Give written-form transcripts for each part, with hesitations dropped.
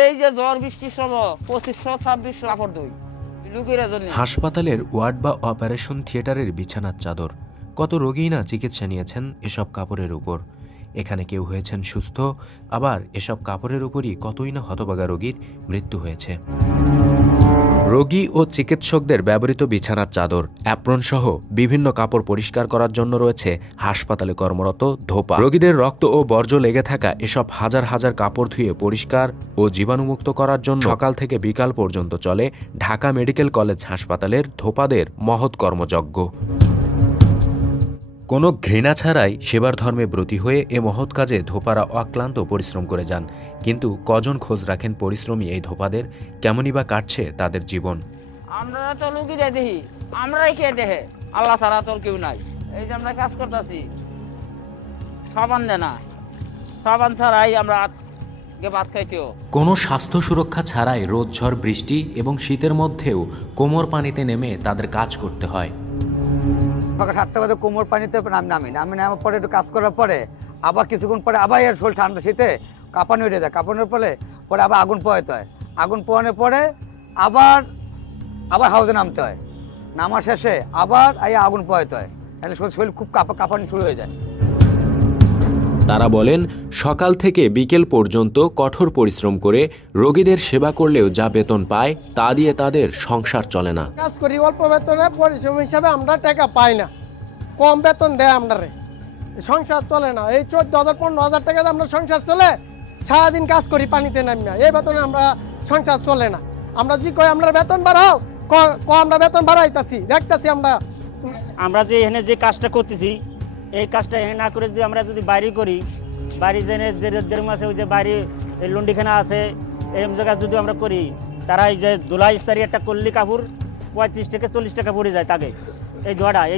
এই যে ঝড় বৃষ্টির সময় 2500-2600 কাপড় ধুই লোকেরা জন্য। হাসপাতালের ওয়ার্ড বা অপারেশন থিয়েটারের বিছানার চাদর, কত রোগী না চিকিৎসা নিয়েছেন এসব কাপড়ের উপর। এখানে কেউ হয়েছেন সুস্থ, আবার এসব কাপড়ের উপরই কতই না হতভাগা রোগীর মৃত্যু হয়েছে। রোগী ও চিকিৎসকদের ব্যবহৃত বিছানার চাদর, অ্যাপ্রন সহ বিভিন্ন কাপড় পরিষ্কার করার জন্য রয়েছে হাসপাতালে কর্মরত ধোপা। রোগীদের রক্ত ও বর্জ্য লেগে থাকা এসব হাজার হাজার কাপড় ধুয়ে পরিষ্কার ও জীবাণুমুক্ত করার জন্য সকাল থেকে বিকাল পর্যন্ত চলে ঢাকা মেডিকেল কলেজ হাসপাতালের ধোপাদের মহৎ কর্মযজ্ঞ। কোনো ঘৃণা ছাড়াই সেবার ধর্মে ব্রতী হয়ে এ মহৎ কাজে ধোপারা অক্লান্ত পরিশ্রম করে যান। কিন্তু কজন খোঁজ রাখেন পরিশ্রমী এই ধোপাদের, কেমনই বা কাটছে তাদের জীবন। আমরা তো লোকেরা দেখি, আমরাই কে দেখে, আল্লাহ ছাড়া তোর কেউ নাই। এই যে আমরা কাজ করতেছি, সাবান দেয় না, সাবান ছাড়াই আমরা ভাত খাইতেও। কোনো স্বাস্থ্য সুরক্ষা ছাড়াই রোদ ঝড় বৃষ্টি এবং শীতের মধ্যেও কোমর পানিতে নেমে তাদের কাজ করতে হয়। সকাল 7টা বাজে কোমর পানিতে নামি নামার পরে একটু কাজ করার পরে আবার কিছুক্ষণ পরে আবার এর শরীর ঠান্ডা শীতে কাঁপানি উঠে যায়। কাঁপানোর পরে আবার আগুন পোহাইতে হয়। আগুন পোহানোর পরে আবার হাউজে নামতে হয়। নামার শেষে আবার আগুন পোহাইতে হয়। তাহলে শরীর খুব কাঁপানি শুরু হয়ে যায়। তারা বলেন, সকাল থেকে বিকেল পর্যন্ত কঠোর পরিশ্রম করে রোগীদের সেবা করলেও যা বেতন পায় তা দিয়ে তাদের সংসার চলে না। কাজ করি অল্প বেতনে, পরিশ্রম হিসাবে আমরা টাকা পাই না, কম বেতন দেয় আমরা, সংসার চলে না। এই 14,000-15,000 টাকাতে আমরা সংসার চলে, সারাদিন কাজ করি পানিতে নামি না, এই বেতনে আমরা সংসার চলে না। আমরা যদি কই আমরা বেতন বাড়াও, আমরা বেতন বাড়াইতেছি, দেখতেছি আমরা যে এখানে যে কাজটা করতেছি, এই কাজটা এখানে না করে যদি আমরা যদি বাইরে করি, বাড়ি জেনে যে দেড় মাসে ওই যে বাইরে লন্ডিখানা আছে, এরকম জায়গায় যদি আমরা করি, তারা এই যে দোলা ইস্তারি একটা করলি কাপড় 35 থেকে 40 টাকা পড়ে যায় তাকে। এই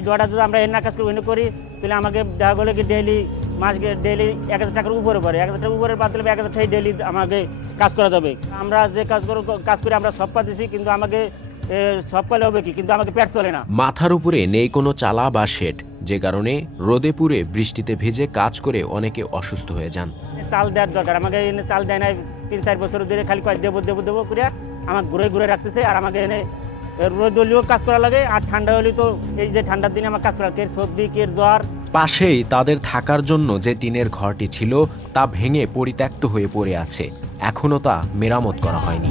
ধোয়াটা যদি আমরা এনে কাজ করি, তাহলে আমাকে দেখা গেলো কি ডেইলি মাসকে ডেইলি 1000 টাকার উপরে পড়ে, 1000 টাকার উপরে বাদ দিলে 1000 টাকা ডেইলি আমাকে কাজ করা যাবে। আমরা যে কাজ করি আমরা সব পাচ্ছি, কিন্তু আমাকে সব পালে হবে কি, কিন্তু আমাকে পেট চলে না। মাথার উপরে নেই কোনো চালা বা শেড, যে কারণে রোদে পুড়ে বৃষ্টিতে ভিজে কাজ করে অনেকে অসুস্থ হয়ে যান। চাল দেওয়ার দরকার, আমাকে এনে চাল দেয় না 3-4 বছর ধরে, খালি কয় দেবো করে আমাকে ঘুরে রাখতেছে। আর আমাকে এনে রোদ হলেও কাজ করা লাগে, আর ঠান্ডা হলে তো এই যে ঠান্ডার দিনে আমার কাজ করা, কে সর্দি কে জ্বর। পাশেই তাদের থাকার জন্য যে টিনের ঘরটি ছিল তা ভেঙে পরিত্যক্ত হয়ে পড়ে আছে, এখনও তা মেরামত করা হয়নি।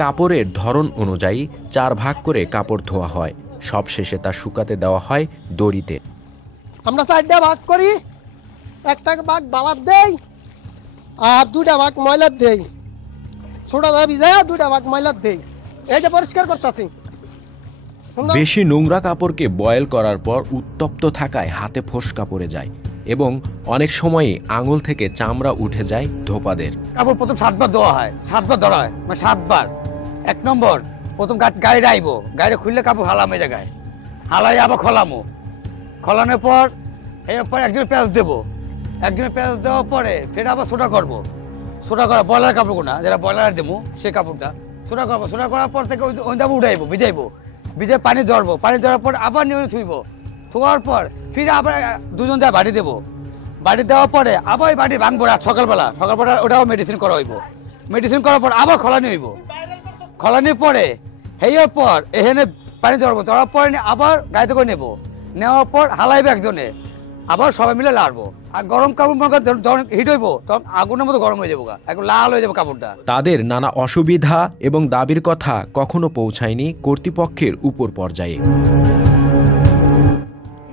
কাপড়ের ধরন অনুযায়ী 4 ভাগ করে কাপড় ধোয়া হয়, সবশেষে তা শুকাতে দেওয়া হয় দড়িতে। আমরা 4টা ভাগ করি, একটা ভাগ বালার দেই আর 2টা ভাগ ময়লার দেই, ছোটটা ভিজায় 2টা ভাগ ময়লার দেই। এই যে পরিষ্কার করতেছি। বেশি নোংরা কাপড়কে বয়েল করার পর উত্তপ্ত থাকায় হাতে ফোস্কা পড়ে যায় এবং অনেক সময়ই আঙুল থেকে চামড়া উঠে যায় ধোপাদের। কাপড় প্রথম 7 বার ধোয়া হয়, 7 বার ধরা হয়, মানে 7 বার। 1 নম্বর প্রথম গাড়িটা আইবো, গাড়িটা খুললে কাপড় হালাম এই জায়গায়, হালাই আবার খলামো, খলানোর পর এরপর একজনের পেঁয়াজ দেবো, একজনের পেঁয়াজ দেওয়ার পরে ফের আবার সোটা করবো। সোটা করা বয়লার কাপড় না, যেটা বয়লার দেবো সেই কাপড়টা সোটা করবো। সোটা করার পর থেকে ওই দাবো উঠাইবো, ভিজে পানি ঝরবো, পানি ঝরার পর আবার নিয়ে থুইবো, থোয়ার পর ফিরে আবার 2জন যা বাড়ি দেবো। বাড়ি দেওয়ার পরে আবার ওই বাড়ি ভাঙবো রাত সকালবেলা ওটাও মেডিসিন করা হইব। মেডিসিন করার পর আবার খলানি হইব, খলানির পরে হেয়ার পর এখানে পানি ঝরবো, ঝরার পরে আবার গাড়িতে করে নেবো, নেওয়ার পর হালাইবে একজনে, আবার সবাই মিলে লাড়বো। আর গরম কাপড় যখন হিট হইব তখন আগুনের মতো গরম হয়ে যাবো, একটু লাল হয়ে যাবো কাপড়টা। তাদের নানা অসুবিধা এবং দাবির কথা কখনো পৌঁছায়নি কর্তৃপক্ষের উপর পর্যায়ে।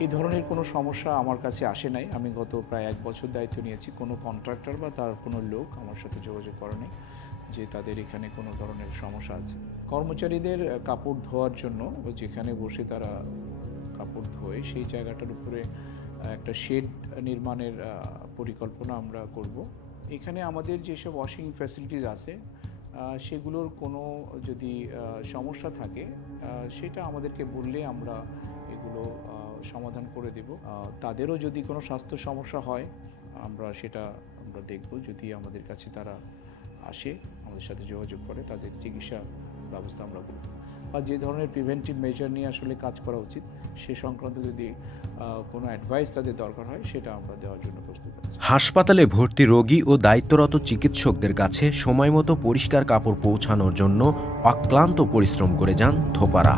এই ধরনের কোনো সমস্যা আমার কাছে আসে নাই। আমি গত প্রায় 1 বছর দায়িত্ব নিয়েছি, কোনো কন্ট্রাক্টর বা তার কোনো লোক আমার সাথে যোগাযোগ করেনি যে তাদের এখানে কোনো ধরনের সমস্যা আছে। কর্মচারীদের কাপড় ধোয়ার জন্য যেখানে বসে তারা কাপড় ধোয় সেই জায়গাটার উপরে একটা শেড নির্মাণের পরিকল্পনা আমরা করব। এখানে আমাদের যেসব ওয়াশিং ফ্যাসিলিটিস আছে সেগুলোর কোনো যদি সমস্যা থাকে সেটা আমাদেরকে বললে আমরা এগুলো সমাধান করে দেব। তাদেরও যদি কোনো স্বাস্থ্য সমস্যা হয় আমরা দেখব। যদি আমাদের কাছে তারা আসে, আমাদের সাথে যোগাযোগ করে, তাদের চিকিৎসা ব্যবস্থা আমরা করব। বা যে ধরনের প্রিভেন্টিভ মেজার নিয়ে আসলে কাজ করা উচিত সে সংক্রান্ত যদি কোনো অ্যাডভাইস তাদের দরকার হয় সেটা আমরা দেওয়ার জন্য প্রস্তুত আছি। হাসপাতালে ভর্তি রোগী ও দায়িত্বরত চিকিৎসকদের কাছে সময়মতো পরিষ্কার কাপড় পৌঁছানোর জন্য অক্লান্ত পরিশ্রম করে যান থোপারা।